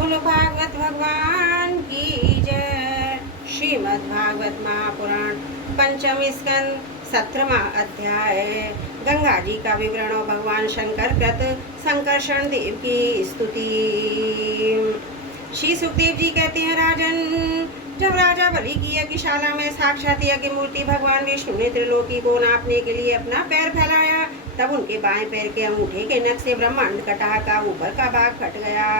बोलो भागवत भगवान की जय। श्रीमद् भागवत महापुराण पंचम स्कंद 17वां अध्याय। गंगा जी का विवरण और भगवान शंकर कृत संकर्षण देव की स्तुति। श्री सुखदेव जी कहते हैं, राजन, जब राजा बलि की यज्ञशाला में साक्षात यज्ञ मूर्ति भगवान विष्णु ने त्रिलोकी को नापने के लिए अपना पैर फैलाया, तब उनके बाएं पैर के अंगूठे के नख से ब्रह्मांड कटा का ऊपर का भाग फट गया।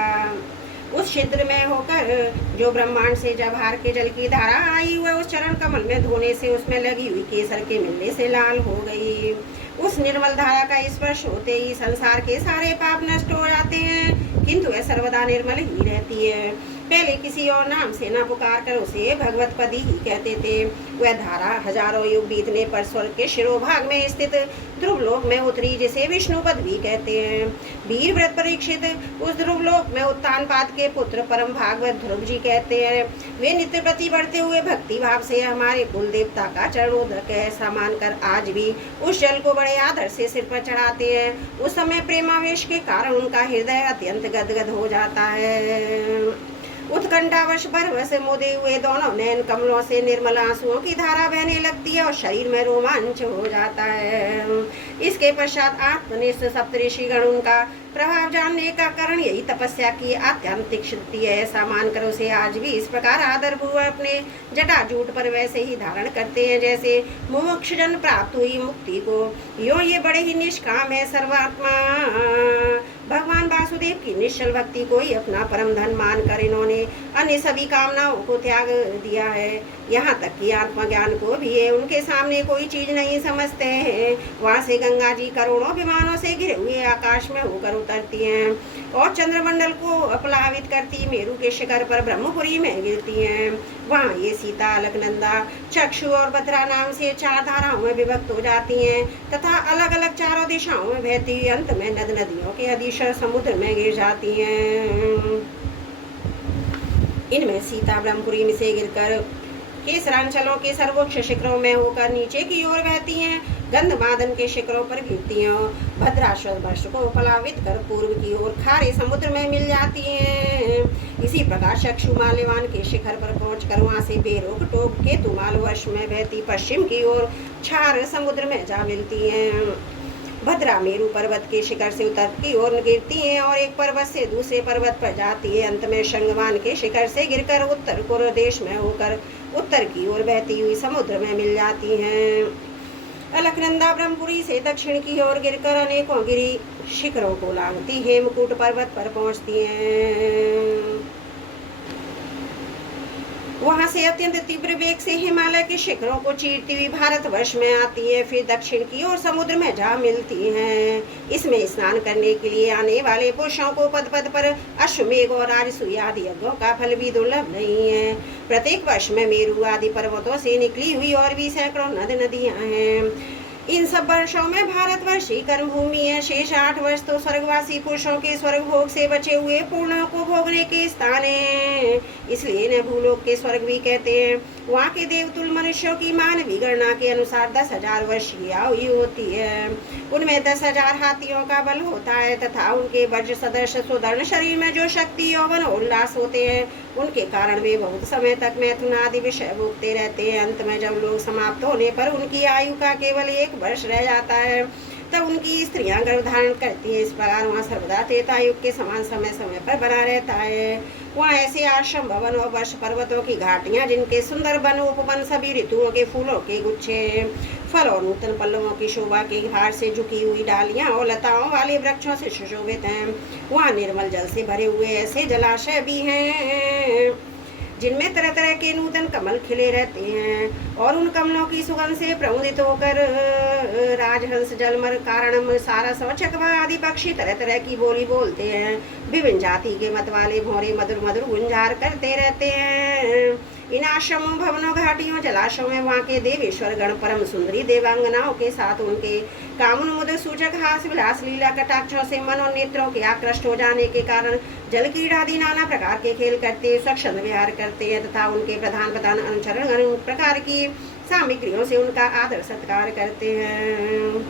उस छिद्र में होकर जो ब्रह्मांड से जब हार के जल की धारा आई, वह उस चरण कमल में धोने से उसमें लगी हुई केसर के मिलने से लाल हो गई। उस निर्मल धारा का स्पर्श होते ही संसार के सारे पाप नष्ट हो जाते हैं, किंतु वह सर्वदा निर्मल ही रहती है। पहले किसी और नाम से न पुकार कर उसे भगवत पदी ही कहते थे। वह धारा हजारों युग बीतने पर स्वर्ग के शिरोभाग में स्थित ध्रुवलोक में उतरी, जिसे विष्णुपद भी कहते हैं। वीर व्रत परीक्षित उस ध्रुवलोक में उत्तानपाद के पुत्र परम भागवत ध्रुव जी कहते हैं। वे नित्य प्रति बढ़ते हुए भक्ति भाव से हमारे कुल देवता का चरणोदक है ऐसा मानकर आज भी उस जल को बड़े आदर से सिर पर चढ़ाते हैं। उस समय प्रेमावेश के कारण उनका हृदय अत्यंत गदगद हो जाता है। उत्कंठावश भरवश मोदे हुए दोनों नयन कमलों से निर्मल आंसुओं की धारा बहने लगती है और शरीर में रोमांच हो जाता है। इसके पश्चात आत्मनिष्ठ सप्तऋषिगण उनका प्रभाव जानने का कारण यही तपस्या की आत्यंतिक शक्ति है ऐसा मानकर उसे आज भी इस प्रकार आदरपूर्वक अपने जटाजूट पर वैसे ही धारण करते हैं जैसे मुमुक्षुजन प्राप्त हुई मुक्ति को। यो ये बड़े ही निष्काम है सर्वात्मा भगवान वासुदेव की निश्चल भक्ति को ही अपना परम धन मानकर इन्होंने अन्य सभी कामनाओं को त्याग दिया है। यहाँ तक कि आत्मज्ञान को भी ये उनके सामने कोई चीज नहीं समझते हैं। वहाँ से गंगा जी करोड़ों विमानों से घिरे हुए आकाश में होकर उतरती हैं और चंद्रमंडल को अपलावित करती मेरु के शिखर पर ब्रह्मपुरी में गिरती हैं। वहाँ ये सीता, अलकनंदा, चक्षु और भद्रा नाम से 4 धाराओं में विभक्त हो जाती हैं तथा अलग अलग चारों दिशाओं में बहती हुई अंत में नद नदियों के अधीश्वर समुद्र में गिर जाती हैं। इनमें सीता ब्रह्मपुरी में से गिरकर केसरांचलों के सर्वोच्च शिखरों में होकर नीचे की ओर बहती हैं, गंधमादन के शिखरों पर गिरती हैं, भद्राश्व वर्ष को पलावित कर पूर्व की ओर खारे समुद्र में मिल जाती हैं। इसी प्रकार चक्षु माल्यवान के शिखर पर पहुंचकर वहां से बेरोक टोक केतुमाल वर्ष में बहती पश्चिम की ओर क्षार समुद्र में जा मिलती हैं। भद्रा मेरु पर्वत के शिखर से उत्तर की ओर गिरती हैं और एक पर्वत से दूसरे पर्वत पर जाती है। अंत में शंगवान के शिखर से गिरकर उत्तर पूर्व देश में होकर उत्तर की ओर बहती हुई समुद्र में मिल जाती हैं। अलकनंदा ब्रह्मपुरी से दक्षिण की ओर गिरकर अनेकों गिरी शिखरों को लांघती हेमकूट पर्वत पर पहुंचती हैं। वहां से अत्यंत तीव्र वेग से हिमालय के शिखरों को चीरती हुई भारतवर्ष में आती है, फिर दक्षिण की ओर समुद्र में जा मिलती हैं। इसमें स्नान करने के लिए आने वाले पुरुषों को पद पद पर अश्वमेघ और राजसूय आदि यज्ञों का फल भी दुर्लभ नहीं है। प्रत्येक वर्ष में मेरु आदि पर्वतों से निकली हुई और भी सैकड़ों नद नदियां हैं। इन सब वर्षों में भारतवर्ष ही कर्म भूमि है। शेष 8 वर्ष तो स्वर्गवासी पुरुषों के स्वर्ग भोग से बचे हुए पूर्णों को भोगने के स्थान है, इसलिए इन्हें भूलोक के स्वर्ग भी कहते हैं। वहाँ के देवतुल मनुष्यों की मानवीय गणना के अनुसार 10,000 वर्ष की आयु होती है। उनमें 10,000 हाथियों का बल होता है तथा उनके वज्र सदृश सुदृढ़ शरीर में जो शक्ति यौवन और उल्लास होते हैं, उनके कारण वे बहुत समय तक मैथुन आदि विषय भोगते रहते हैं। अंत में जब लोग समाप्त होने पर उनकी आयु का केवल 1 वर्ष रह जाता है, तब उनकी स्त्रियां गर्भ धारण करती हैं। इस प्रकार वहाँ सर्वदा त्रेतायुग के समान समय समय पर बना रहता है। वहाँ ऐसे आश्रम भवन और वर्ष पर्वतों की घाटियां, जिनके सुंदर वन उपवन सभी ऋतुओं के फूलों के गुच्छे, फल और नूतन पल्लवों की शोभा के हार से झुकी हुई डालियां और लताओं वाले वृक्षों से सुशोभित हैं। वहाँ निर्मल जल से भरे हुए ऐसे जलाशय भी हैं जिनमें तरह तरह के नूतन कमल खिले रहते हैं और उन कमलों की सुगंध से प्रमुदित होकर राजहंस, जलमर, कारणम, सारस और चकवा आदि पक्षी तरह तरह की बोली बोलते हैं। विभिन्न जाति के मत वाले भौरे मधुर मधुर गुंजार करते रहते हैं। इन आश्रमों, भवनों, घाटियों, जलाशयों में वहाँ के देवेश्वर गण परम सुंदरी देवांगनाओं के साथ उनके कामोन्मुद सूचक हास्य विलास लीला कटाक्षों से मन और नेत्रों के आकृष्ट हो जाने के कारण जल क्रीड़ा आदि नाना प्रकार के खेल करते, स्वच्छंद विहार करते हैं तथा उनके प्रधान प्रधान अनुचरण प्रकार की सामग्रियों से उनका आदर सत्कार करते हैं।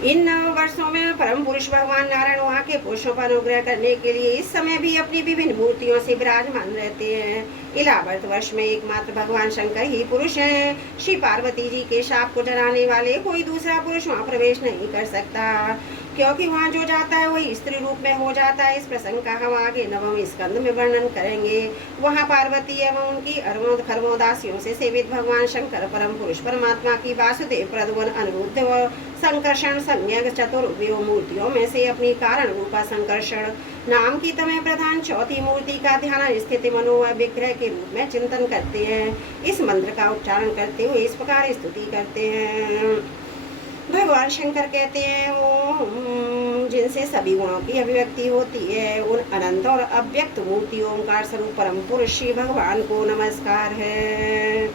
इन 9 वर्षों में परम पुरुष भगवान नारायण वहाँ के पुरुषों पर अनुग्रह करने के लिए इस समय भी अपनी विभिन्न मूर्तियों से विराजमान रहते हैं। इलावर्त वर्ष में एकमात्र भगवान शंकर ही पुरुष हैं। श्री पार्वती जी के शाप को जलाने वाले कोई दूसरा पुरुष वहाँ प्रवेश नहीं कर सकता, क्योंकि वहाँ जो जाता है वही स्त्री रूप में हो जाता है। इस प्रसंग का हम आगे 9वें स्कंद में वर्णन करेंगे। वहाँ पार्वती एवं उनकी अरवों खरवों दासियों से सेवित भगवान शंकर परम पुरुष परमात्मा की वासुदेव प्रद्युम्न अनिरुद्ध व संकर्षण संज्ञक चतुर्व्यूह मूर्तियों में से अपनी कारण रूपा संकर्षण नाम की तमें प्रधान चौथी मूर्ति का ध्यान स्थिति मनो व विग्रह के रूप में चिंतन करते हैं। इस मंत्र का उच्चारण करते हुए इस प्रकार स्तुति करते हैं। भगवान शंकर कहते हैं, ओम जिनसे सभी गुणों की अभिव्यक्ति होती है, उन अनंत और अव्यक्त मूर्ति ओंकार स्वरूप परम पुरुष श्री भगवान को नमस्कार है।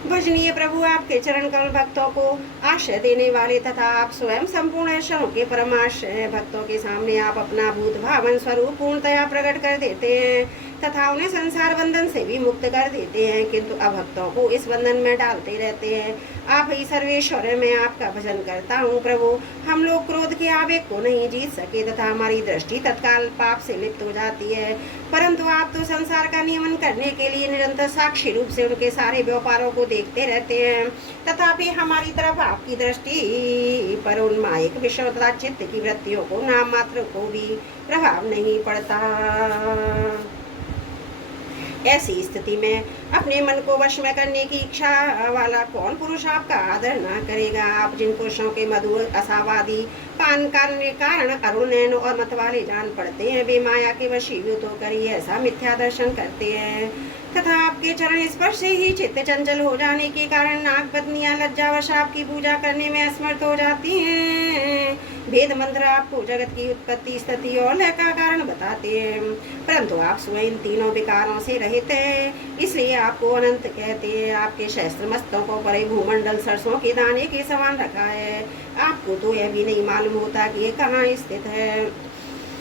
भजनीय प्रभु, आपके चरण कमल भक्तों को आश्रय देने वाले तथा आप स्वयं संपूर्ण ऐश्वर्यों के परमाश्रय भक्तों के सामने आप अपना भूत भावन स्वरूप पूर्णतया प्रकट कर देते हैं तथा उन्हें संसार बंधन से भी मुक्त कर देते हैं, किंतु अभक्तों को इस बंधन में डालते रहते हैं। आप ही सर्वेश्वर, मैं आपका भजन करता हूँ प्रभु। हम लोग क्रोध के आवेग को नहीं जीत सके तथा हमारी दृष्टि तत्काल पाप से लिप्त हो जाती है, परंतु आप तो संसार का नियमन करने के लिए निरंतर साक्षी रूप से उनके सारे व्यापारों को देखते रहते हैं, तथापि हमारी तरफ आपकी दृष्टि पर उन मायिक विषय तथा चित्त की वृत्तियों को नाम मात्र को भी प्रभाव नहीं पड़ता। ऐसी स्थिति में अपने मन को वश में करने की इच्छा वाला कौन पुरुष आपका आदर न करेगा। आप जिन पुरुषों के मधुर आशावादी पान के कारण अरुण नैन और मत वाले जान पड़ते हैं, वे माया के वशीभूत होकर ही ऐसा मिथ्या दर्शन करते हैं तथा आपके चरण स्पर्श से ही चित्त चंचल हो जाने के कारण नाग पत्नियां लज्जावश आपकी पूजा करने में असमर्थ हो जाती हैं। वेद मंत्र आपको जगत की उत्पत्ति स्थिति और लय का कारण बताते हैं, परंतु आप स्वयं इन तीनों विकारों से रहित हैं, इसलिए आपको अनंत कहते हैं। आपके शस्त्र मस्तकों पर भूमंडल सरसों के दाने के समान रखा है। आपको तो यह भी नहीं मालूम होता कि ये कहाँ स्थित है।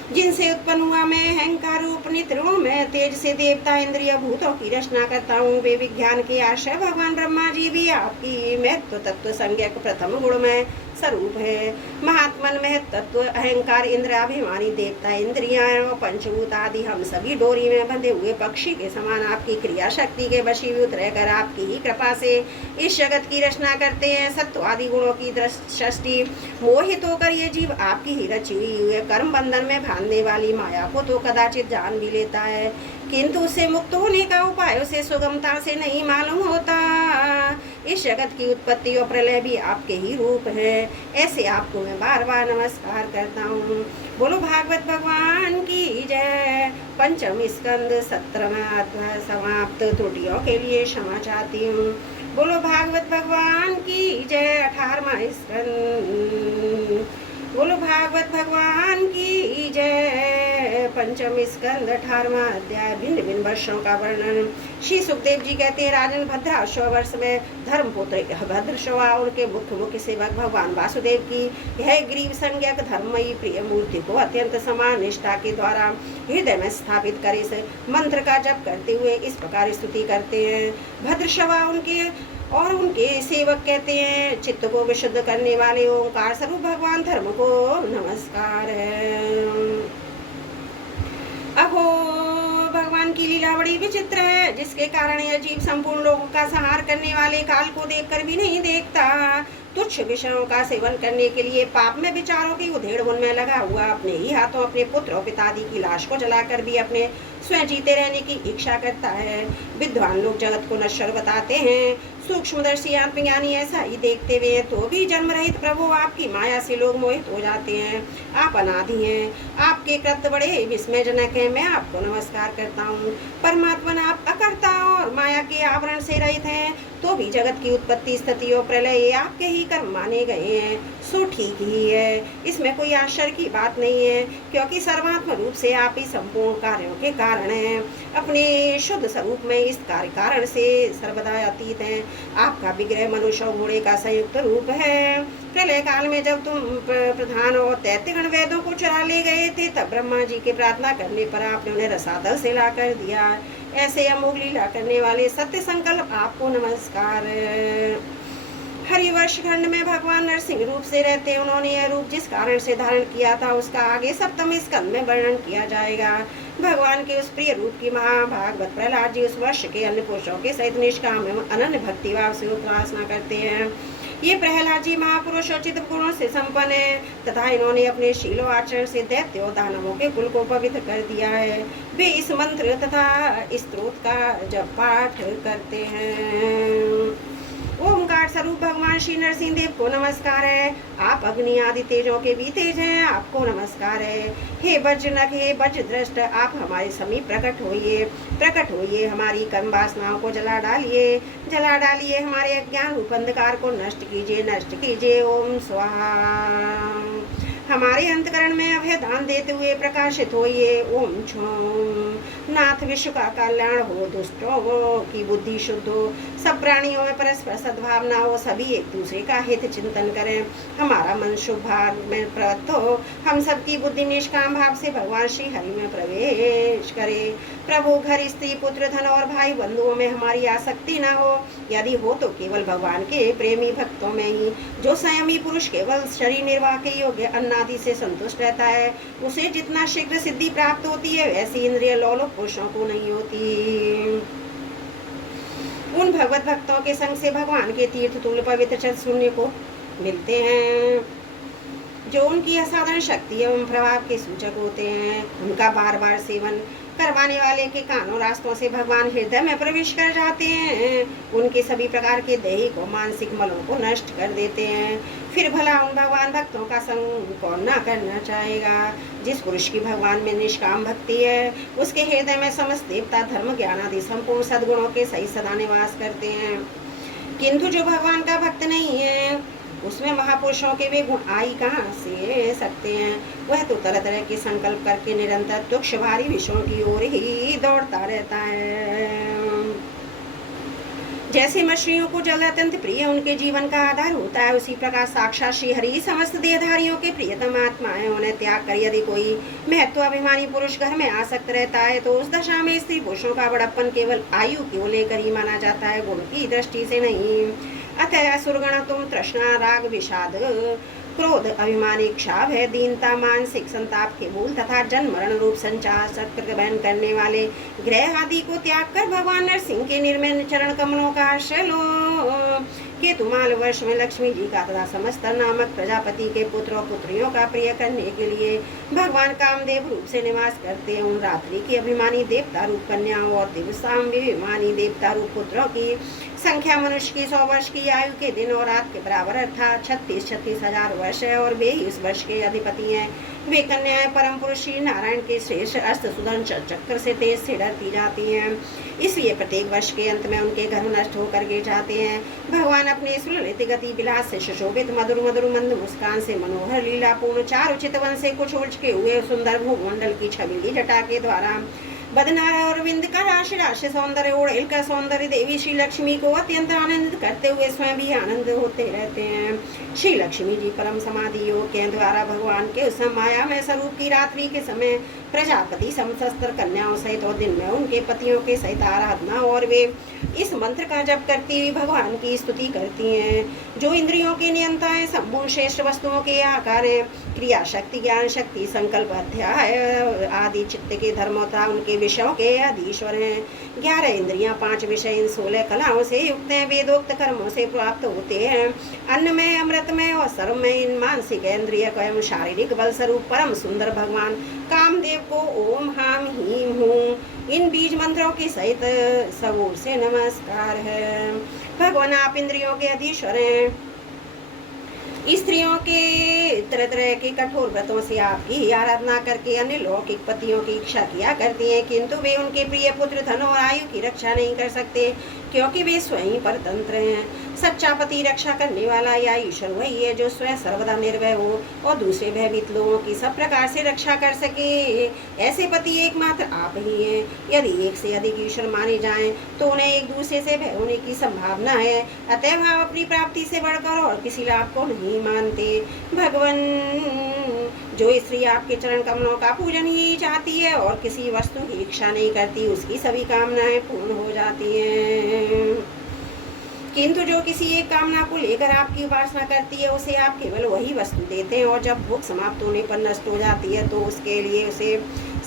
जिनसे उत्पन्न हुआ मैं अहंकार रूप नित्रों में तेज से देवता इंद्रिय भूतों की रचना करता हूँ। वे विज्ञान के आश्रय भगवान ब्रह्मा जी भी आपकी महत्व तत्व संज्ञक प्रथम गुण में स्वरूप है। महात्मन महत्व तत्व अहंकार इंद्रियाभिमानी देवता इंद्रियां और पंचभूत आदि हम सभी डोरी में बंधे हुए पक्षी के समान आपकी क्रिया शक्ति के वशीभूत रहकर आपकी ही कृपा से इस जगत की रचना करते हैं। सत्व आदि गुणों की दृष्टि मोहित होकर ये जीव आपकी ही रची हुई कर्म बंधन में बांधने वाली माया को तो कदाचित जान भी लेता है, किंतु उससे मुक्त होने का उपाय उसे सुगमता से नहीं मालूम होता। इस जगत की उत्पत्ति और प्रलय भी आपके ही रूप है। ऐसे आपको मैं बार बार नमस्कार करता हूँ। बोलो भागवत भगवान की जय। पंचम स्कंद 17वां समाप्त। त्रुटियों के लिए क्षमा चाहती हूँ। बोलो भागवत भगवान की जय। 18वां स्कंद। बोलो भागवत भगवान की जय। पंचम स्कंद 18वां अध्याय। भिन्न भिन्न वर्षों का वर्णन। श्री सुखदेव जी कहते हैं, राजन भद्राश्व वर्ष में धर्मपुत्र भद्रश्वा उनके मुख्य सेवक भगवान वासुदेव की यह ग्रीव संज्ञक धर्मयी प्रिय मूर्ति को अत्यंत समान निष्ठा के द्वारा हृदय में स्थापित कर इस मंत्र का जप करते हुए इस प्रकार स्तुति करते हैं। भद्रश्वा उनके सेवक कहते हैं, चित्त को विशुद्ध करने वाले ओंकार स्वरूप भगवान धर्म को नमस्कार है। अहो, भगवान की लीला बड़ी विचित्र है, जिसके कारण यह जीव संपूर्ण लोगों का संहार करने वाले काल को देखकर भी नहीं देखता। तुच्छ विषयों का सेवन करने के लिए पाप में विचारों की उधेड़ उनमें लगा हुआ अपने ही हाथों अपने पुत्र और पितादी की लाश को जलाकर भी अपने स्वयं जीते रहने की इच्छा करता है। विद्वान लोग जगत को नश्वर बताते हैं, सूक्ष्मदर्शी आत्मज्ञानी ऐसा ही देखते हुए तो भी जन्म रहित प्रभु आपकी माया से लोग मोहित हो जाते हैं। आप अनादि हैं, आपके कृत्य बड़े विस्मयजनक हैं। मैं आपको नमस्कार करता हूँ। परमात्मा आप अकर्ता और माया के आवरण से रहित हैं, तो भी जगत की उत्पत्ति स्थिति और प्रलय आपके ही कर्म माने गए हैं, सो ठीक ही है। इसमें कोई आश्चर्य की बात नहीं है, क्योंकि सर्वात्म रूप से आप ही संपूर्ण कार्यों के कारण हैं। अपने शुद्ध स्वरूप में इस कार्य कारण से सर्वदा अतीत हैं। आपका विग्रह मनुष्य और घोड़े का संयुक्त रूप है। प्रलय काल में जब तुम प्रधान और दैत्यगण वेदों को चुरा ले गए थे, तब ब्रह्मा जी के प्रार्थना करने पर आपने उन्हें रसातल से ला कर दिया। ऐसे अमोघ लीला करने वाले सत्य संकल्प आपको नमस्कार। हरिवर्ष खंड में भगवान नरसिंह रूप से रहते हैं। उन्होंने यह रूप जिस कारण से धारण किया था उसका आगे सप्तम स्कंद में वर्णन किया जाएगा। भगवान के उस प्रिय रूप की महाभागवत प्रहलाद जी उस वर्ष के अन्य पुरुषों के सहित निष्काम एवं अनन्य भक्तिभाव से उपासना करते हैं। ये प्रहलाद जी महापुरुष उचित गुणों से संपन्न है तथा इन्होंने अपने शीलो आचरण से दैत्य और दानवों के कुल को पवित्र कर दिया है। वे इस मंत्र तथा स्तोत्र का जप पाठ करते हैं। ओमकार स्वरूप भगवान श्री नरसिंह देव को नमस्कार है। आप अग्नि आदि तेजों के भी तेज हैं, आपको नमस्कार है। हे वज्रनख, हे वज्रदृष्ट, आप हमारे समीप प्रकट होइए, हमारी कर्म वासनाओं को जला डालिए, हमारे अज्ञान रूप अंधकार को नष्ट कीजिए। ओम स्वाहा। हमारे अंतकरण में अभय दान देते हुए प्रकाशित होइए। ओम छुम। नाथ, विश्व का कल्याण हो, दुष्टों की बुद्धि शुद्ध हो, सब प्राणियों में परस्पर सद्भावना हो, सभी एक दूसरे का हित चिंतन करें, हमारा मन शुभ भाव में प्रवृत्त हो, हम सबकी बुद्धि निष्काम भाव से भगवान श्री हरि में प्रवेश करे। प्रभु, घर, स्त्री, पुत्र, धन और भाई बंधुओं में हमारी आसक्ति न हो, यदि हो तो केवल भगवान के प्रेमी भक्तों में ही। जो संयमी पुरुष केवल शरीर निर्वाह के योग्य अन्नादि से संतुष्ट रहता है, उसे जितना शीघ्र सिद्धि प्राप्त होती है वैसी इंद्रिय लोलुप पुरुषों को नहीं होती। उन भगवत भक्तों के संग से भगवान के तीर्थ तुल्य पवित्र चल शून्य को मिलते हैं, जो उनकी असाधारण शक्ति एवं प्रभाव के सूचक होते हैं। उनका बार बार सेवन करवाने वाले के कानों रास्तों से भगवान हृदय में प्रवेश कर जाते हैं, उनके सभी प्रकार के दैहिक और मानसिक मलों को नष्ट कर देते हैं। फिर भला उन भगवान भक्तों का संग कौन ना करना चाहेगा। जिस पुरुष की भगवान में निष्काम भक्ति है, उसके हृदय में समस्त देवता, धर्म, ज्ञान आदि संपूर्ण सद्गुणों के सही सदा निवास करते हैं। किंतु जो भगवान का भक्त नहीं है, उसमें महापुरुषों के वे गुण आई कहाँ से सकते हैं। वह तो तरह तरह के संकल्प करके निरंतर तुक्ष भारी विषयों की ओर ही दौड़ता रहता है। जैसे मछलियों को जल अत्यंत प्रिय उनके जीवन का आधार होता है, उसी प्रकार साक्षात श्री हरि समस्त देहधारियों के प्रियतम आत्मा है। उन्हें त्याग कर यदि कोई महत्वाभिमानी पुरुष घर में आसक्त रहता है, तो उस दशा में स्त्री पुरुषों का बड़प्पन केवल आयु को लेकर ही माना जाता है, गुण की दृष्टि से नहीं। अतः असुरगण तुम तृष्णा, राग, विषाद, क्रोध, अभिमान, इच्छा, भय, दीनता, मानसिक संताप के मूल तथा जन्म मरण रूप संचार सत्कृत बहन करने वाले ग्रह आदि को त्याग कर भगवान नरसिंह के निर्मल चरण कमलों का आश्रय लो। केतुमाल वर्ष में लक्ष्मी जी का तथा समस्त नामक प्रजापति के पुत्र और पुत्रियों का प्रिय करने के लिए भगवान कामदेव रूप से निवास करते हैं। उन रात्रि की अभिमानी देवता रूप कन्याओं और दिवसाम अभिमानी देवता रूप पुत्रों की संख्या मनुष्य की 100 वर्ष की आयु के दिन और रात के बराबर अर्थात 36 हजार वर्ष है, और वे ही इस वर्ष के अधिपति हैं। वे कन्याएं परम पुरुष श्री नारायण के श्रेष्ठ अस्त्र सुदर्शन चक्र से तेज से डरती जाती हैं, इसलिए प्रत्येक वर्ष के अंत में उनके घर नष्ट होकर गिर जाते हैं। भगवान अपने सुललित गति विलास से सुशोभित मधुर मधुर मंद मुस्कान से मनोहर लीलापूर्ण चार उचित वन से कुछ उलझके हुए सुंदर भूमंडल की छबीली जटा के द्वारा बदनारा और विंद का राशि राशि सौंदर्य ओढ़ेल का सौंदर्य देवी श्री लक्ष्मी को अत्यंत आनंदित करते हुए स्वयं भी आनंद होते रहते हैं। श्री लक्ष्मी जी परम समाधि योग के द्वारा भगवान के उस माया में स्वरूप की रात्रि के समय प्रजापति समशस्त्र कन्याओं सहित और दिन में उनके पतियों के सहित आराधना और वे इस मंत्र का जप करती हुई भगवान की स्तुति करती हैं। जो इंद्रियों के नियंता है, संपूर्ण श्रेष्ठ वस्तुओं के आकार है, क्रिया शक्ति, ज्ञान शक्ति, संकल्प, अध्याय आदि चित्त के धर्मों तथा उनके विषयों के अधीश्वर हैं। 11 इंद्रियां, 5 विषय, इन 16 कलाओं से युक्त हैं, वेदोक्त कर्मों से प्राप्त होते हैं। अन्न में, अमृत में और सर्व में इन मानसिक इंद्रिय एवं शारीरिक बल स्वरूप परम सुंदर भगवान कामदेव को ओम हाम हीम हूँ इन बीज मंत्रों के सहित सब ओर से नमस्कार है। भगवान आप इंद्रियों के अधीश्वर हैं। स्त्रियों के तरह तरह के कठोर व्रतों से आपकी आराधना करके अन्य लौकिक पतियों की इच्छा किया करती हैं, किंतु वे उनके प्रिय पुत्र, धन और आयु की रक्षा नहीं कर सकते, क्योंकि वे स्वयं परतंत्र हैं। सच्चा पति रक्षा करने वाला या ईश्वर वही है जो स्वयं सर्वदा निर्भय हो और दूसरे भयभीत लोगों की सब प्रकार से रक्षा कर सके। ऐसे पति एकमात्र आप ही हैं। यदि एक से अधिक ईश्वर माने जाएं, तो उन्हें एक दूसरे से भय होने की संभावना है। अतः भाव अपनी प्राप्ति से बढ़कर और किसी लाभ को नहीं मानते। भगवान, जो स्त्री आपके चरण कमलों का पूजन ही चाहती है और किसी वस्तु की इच्छा नहीं करती, उसकी सभी कामनाएं पूर्ण हो जाती हैं। किंतु जो किसी एक कामना को लेकर आपकी उपासना करती है उसे आप केवल वही वस्तु देते हैं, और जब भूख समाप्त होने पर नष्ट हो जाती है तो उसके लिए उसे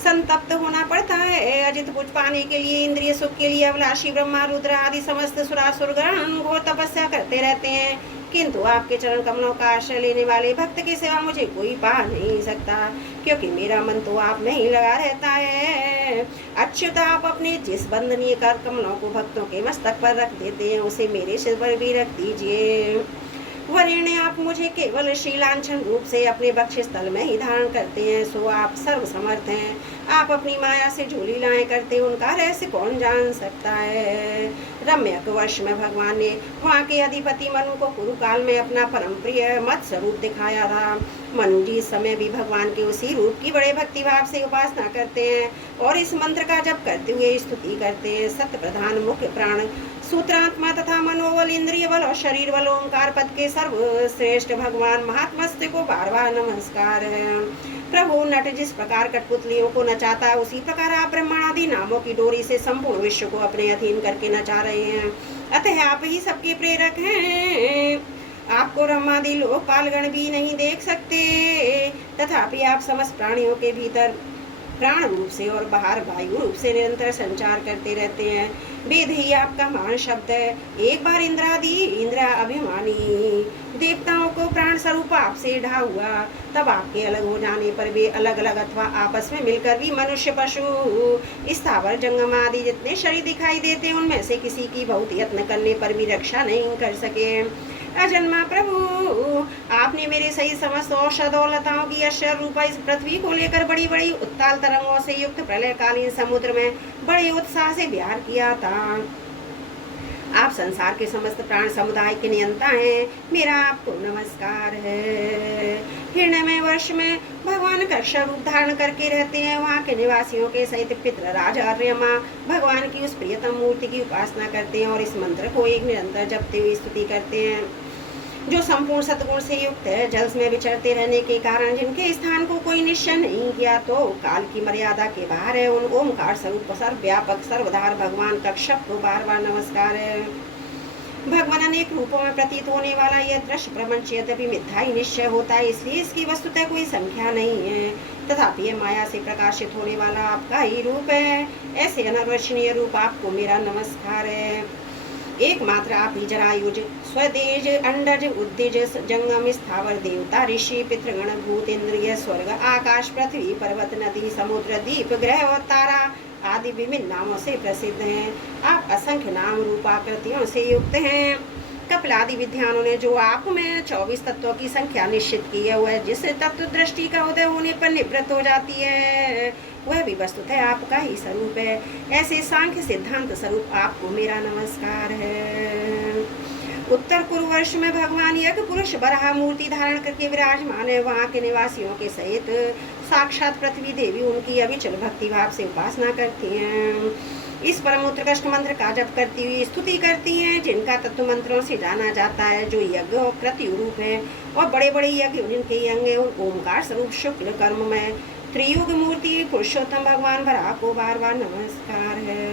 संतप्त होना पड़ता है। अजित कुछ पाने के लिए, इंद्रिय सुख के लिए अभिलाषी ब्रह्मा रुद्र आदि समस्त सुरासुरगण घोर तपस्या करते रहते हैं, किंतु आपके चरण कमलों का आश्रय लेने वाले भक्त के सिवा मुझे कोई पा नहीं सकता, क्योंकि मेरा मन तो आप में ही लगा रहता है। अच्युत, आप अपने जिस बंदनीय कर कमलों को भक्तों के मस्तक पर रख देते हैं उसे मेरे सिर पर भी रख दीजिए। वरेण्य, आप मुझे केवल श्रीलांछन रूप से अपने बक्षिस स्थल में ही धारण करते हैं, सो आप सर्व समर्थ हैं। आप अपनी माया से जो लीलाएं करते हैं उनका रहस्य कौन जान सकता है। रम्यक वर्ष में भगवान ने वहाँ के अधिपति मनु को कुरुकाल में अपना परम प्रिय मत्स्य रूप दिखाया था। मनु जी इस समय भी भगवान के उसी रूप की बड़े भक्ति भाव से उपासना करते हैं और इस मंत्र का जप करते हुए स्तुति करते हैं। सत्य प्रधान मुख्य प्राण सूत्रात्मा तथा मनोबल, इंद्रिय बल और शरीर बल ओंकार पद के सर्वश्रेष्ठ भगवान महात्मस्ते को बार बार नमस्कार है। प्रभु, नट जिस प्रकार कठपुतलियों को नचाता है उसी प्रकार आप ब्रह्मादि नामों की डोरी से संपूर्ण विश्व को अपने अधीन करके नचा रहे हैं, अतः आप ही सबके प्रेरक हैं। आपको ब्रह्मादि लोकपालगण भी नहीं देख सकते, तथापि आप समस्त प्राणियों के भीतर प्राण रूप से और बाहर वायु रूप से निरंतर संचार करते रहते हैं। वेद ही आपका महान शब्द है। एक बार इंद्र अभिमानी देवताओं को प्राण स्वरूप आपसे ढा हुआ, तब आपके अलग हो जाने पर वे अलग अलग अथवा आपस में मिलकर भी मनुष्य, पशु, स्थावर, जंगम आदि जितने शरीर दिखाई देते हैं उनमें से किसी की बहुत यत्न करने पर भी रक्षा नहीं कर सके। अजन्मा प्रभु, आपने मेरे सही समस्त औषध और लताओं की अक्षर रूपा इस पृथ्वी को लेकर बड़ी बड़ी उत्ताल तरंगों से युक्त प्रलयकालीन समुद्र में बड़े उत्साह से विहार किया था। आप संसार के समस्त प्राण समुदाय के नियंता हैं। मेरा आपको नमस्कार है। हिरण्यमय वर्ष में भगवान कक्ष रूप धारण करके रहते हैं। वहाँ के निवासियों के सहित पितृ राजा आर्यमा भगवान की उस प्रियतम मूर्ति की उपासना करते हैं और इस मंत्र को एक निरंतर जपते हुए स्तुति करते हैं, जो संपूर्ण सतगुण से युक्त है। जल में विचरते रहने के कारण जिनके स्थान को कोई निश्चय नहीं किया तो काल की मर्यादा के बाहर है, उन ओमकार स्वरूप सर्वव्यापक सर्वधार भगवान कश्यप को बार बार नमस्कार है। भगवान अनेक रूपों में प्रतीत होने वाला यह दृश्य प्रपंच यद्यपि मिथ्या ही निश्चय होता है, इसलिए इसकी वस्तुतः कोई संख्या नहीं है, तथापि यह माया से प्रकाशित होने वाला आपका ही रूप है। ऐसे अनर्वचनीय रूप आपको मेरा नमस्कार है। एकमात्र आप ही जरायुज, स्वदेज, अंडज, उद्दिज, जंगम, स्थावर, देवता, ऋषि, पितृगण, भूत, इंद्रिय, स्वर्ग, आकाश, पृथ्वी, पर्वत, नदी, समुद्र, द्वीप, ग्रह और तारा आदि विभिन्न नामों से प्रसिद्ध हैं। आप असंख्य नाम रूपाकृतियों से युक्त हैं। कपिलादि विद्वानों ने जो आप में 24 तत्वों की संख्या निश्चित की है, वह जिस तत्व दृष्टि का उदय होने पर निवृत्त हो जाती है वह भी वस्तुतः आपका ही स्वरूप है। ऐसे सांख्य सिद्धांत स्वरूप आपको मेरा नमस्कार है। उत्तर पूर्व वर्ष में भगवान यज्ञ पुरुष बराह मूर्ति धारण करके विराजमान है। वहाँ के निवासियों के सहित साक्षात पृथ्वी देवी उनकी अविचल भक्ति भाव से उपासना करती हैं। इस परम उत्कृष्ट मंत्र का जप करती हुई स्तुति करती हैं, जिनका तत्व मंत्रों से जाना जाता है, जो यज्ञ और कृति रूप है और बड़े बड़े यज्ञ जिनके अंग ओमकार स्वरूप शुक्ल कर्म में त्रियुग मूर्ति पुरुषोत्तम भगवान बराह को बार बार नमस्कार है।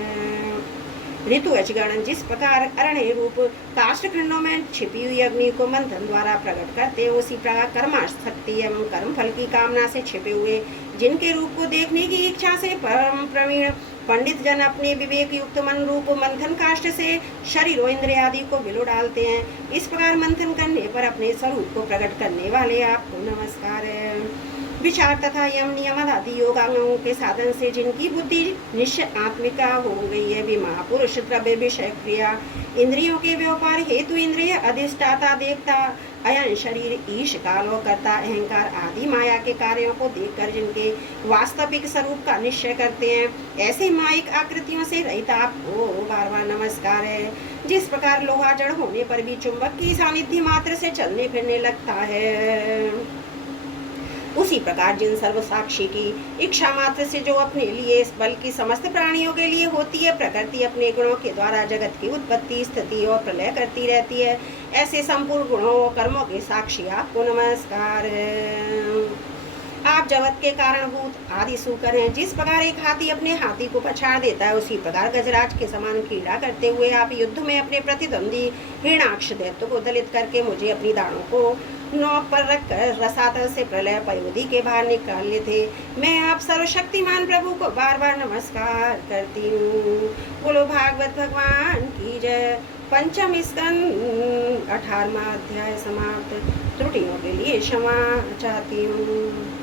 ऋतु अचगण जिस प्रकार अरण्य रूप काष्ठ खंडों में छिपी हुई अग्नि को मंथन द्वारा प्रकट करते हैं, उसी प्रकार कर्माशक्ति एवं कर्म फल की कामना से छिपे हुए जिनके रूप को देखने की इच्छा से परम प्रवीण पंडित जन अपने विवेक युक्त मन रूप मंथन काष्ठ से शरीर और इंद्रिय आदि को विलो डालते हैं। इस प्रकार मंथन करने पर अपने स्वरूप को प्रकट करने वाले आपको नमस्कार है। विचार तथा यम नियम आदि योगांगों के साधन से जिनकी बुद्धि निश्चय आत्मिका हो गई है, वे महापुरुष द्रव्य विषय क्रिया इंद्रियों के व्यापार हेतु इंद्रिय अधिष्ठाता देवता अयन शरीर ईश काल और कर्ता अहंकार आदि माया के कार्यों को देखकर जिनके वास्तविक स्वरूप का निश्चय करते हैं, ऐसे मायिक आकृतियों से रहित आपको बार बार नमस्कार है। जिस प्रकार लोहा जड़ होने पर भी चुंबक की सानिध्य मात्र से चलने फिरने लगता है, उसी प्रकार जिन सर्वसाक्षी की इच्छा मात्र से जो अपने लिए बल्कि समस्त प्राणियों के लिए होती है, प्रकृति अपने गुणों के द्वारा जगत की उत्पत्ति स्थिति और प्रलय करती रहती है, ऐसे संपूर्ण गुणों और कर्मों के साक्षी आपको नमस्कार है। आप जगत के कारणभूत आदि सूकर हैं। जिस प्रकार एक हाथी अपने हाथी को पछाड़ देता है, उसी प्रकार गजराज के समान क्रीड़ा करते हुए आप युद्ध में अपने प्रतिद्वंदी हिरणाक्ष दैत्य को दलित करके मुझे अपनी दाढ़ों को नोक पर रखकर रसातल से प्रलय पयोधि के बाहर निकाले थे। मैं आप सर्वशक्तिमान प्रभु को बार बार नमस्कार करती हूँ। बोलो भागवत भगवान की जय। पंचम स्कंद 18वां अध्याय समाप्त। त्रुटियों के लिए क्षमा चाहती हूँ।